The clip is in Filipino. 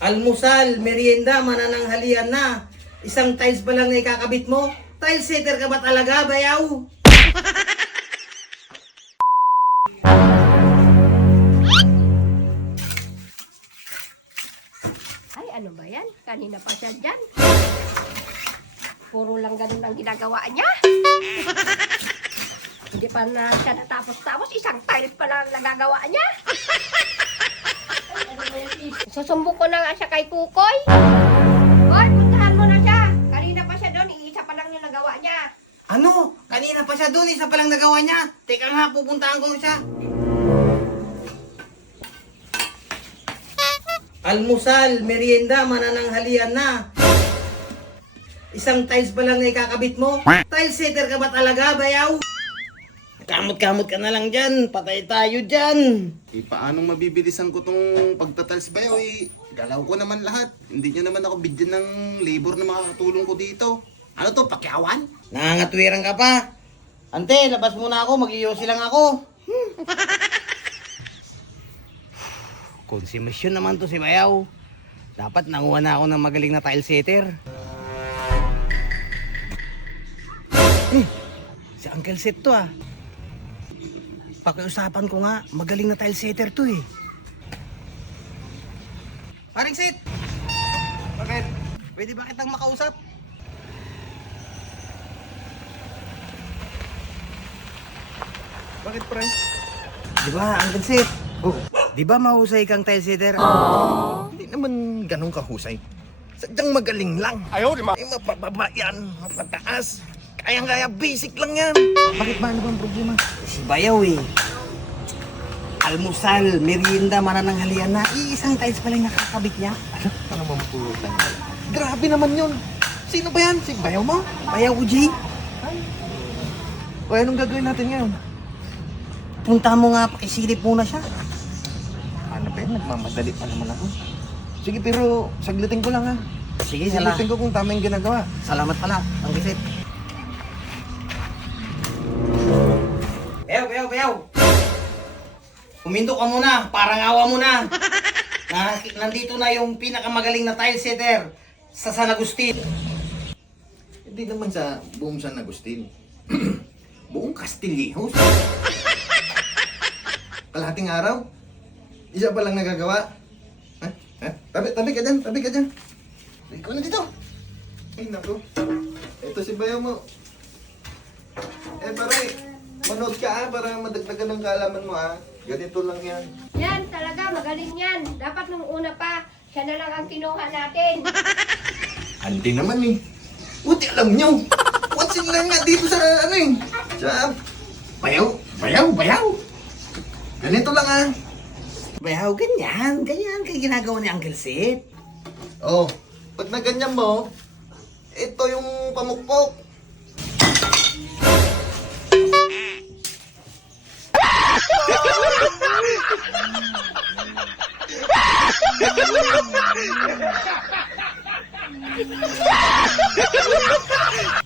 Almusal, merienda, manananghalian na. Isang tiles pa lang na ikakabit mo. Tile setter ka ba talaga, bayaw? Ay, ano ba yan? Kanina pa siya dyan. Puro lang ganun ang ginagawa niya. Hindi pa na siya natapos-tapos. Isang tiles pa lang ang nagagawa niya. Susumbong ko na nga siya kay Kukoy. Hoy, puntahan mo na siya. Kanina pa siya doon. Iisa pa lang yung nagawa niya. Ano? Kanina pa siya doon, isa pa lang nagawa niya. Teka nga, pupuntahan ko siya. Almusal, merienda, manananghalian na. Isang tiles pa lang na ikakabit mo. Tile setter ka ba talaga, bayaw? Kamot-kamot ka na lang dyan. Patay tayo dyan. Paanong mabibilisan ko tong pagtatals bayaw galaw ko naman lahat. Hindi niya naman ako bigyan ng labor na makakatulong ko dito. Ano to, pakyawan? Nangangatwiran ka pa. Ante, labas muna ako. Mag-iyosi lang ako. Konsumisyon naman to si bayaw. Dapat nanguha na ako ng magaling na tile setter. Si Uncle Seth to Pakiusapan ko nga, magaling na tile setter to Paring Seth! Bakit? Pwede ba kitang makausap? Bakit pre? Di ba, Uncle Seth? Oh, Di ba mahusay kang tile setter? hindi naman ganun kahusay. Sadyang magaling lang. Ayaw, di ba? Mapababa yan, mapataas. Kayang-kaya, basic lang yan. Bakit ba? Ano bang problema? Si bayaw Almusal, merienda, manananghalian na. Iisang tiles pa lang nakakabit niya. Ano bang pulutan? Grabe naman yun. Sino ba yan? Si bayaw mo? Bayaw ko, Jay. O anong gagawin natin ngayon? Punta mo nga, pakisilip muna siya. Ano ba yan? Nagmamadali pa naman ako. Sige, pero saglitin ko lang ha. Sige, salamat. Saglitin ko kung tama yung ginagawa. Salamat pala, Uncle Seth. Bayaw. Huminto ka muna, parang awa mo na. Nandito na yung pinakamagaling na tile setter sa San Agustin. Hindi naman sa buong San Agustin. Buong Castillejos. Kalahating araw. Isa pa lang nagagawa. Ha? Tabi ka dyan. Ikaw na dito. Ay, naku. Ito si bayaw mo. Pare, manood ka para madagdagan ng kaalaman mo Ganito lang yan. Yan, talaga, magaling yan. Dapat nung una pa, siya na lang ang kinuha natin. Hindi naman Buti alam nyo. Watsin lang nga dito sa sa bayaw. Ganito lang Bayaw, ganyan kay ginagawa ni Uncle Seth. Oh, pag naganyan mo, ito yung pamukpok.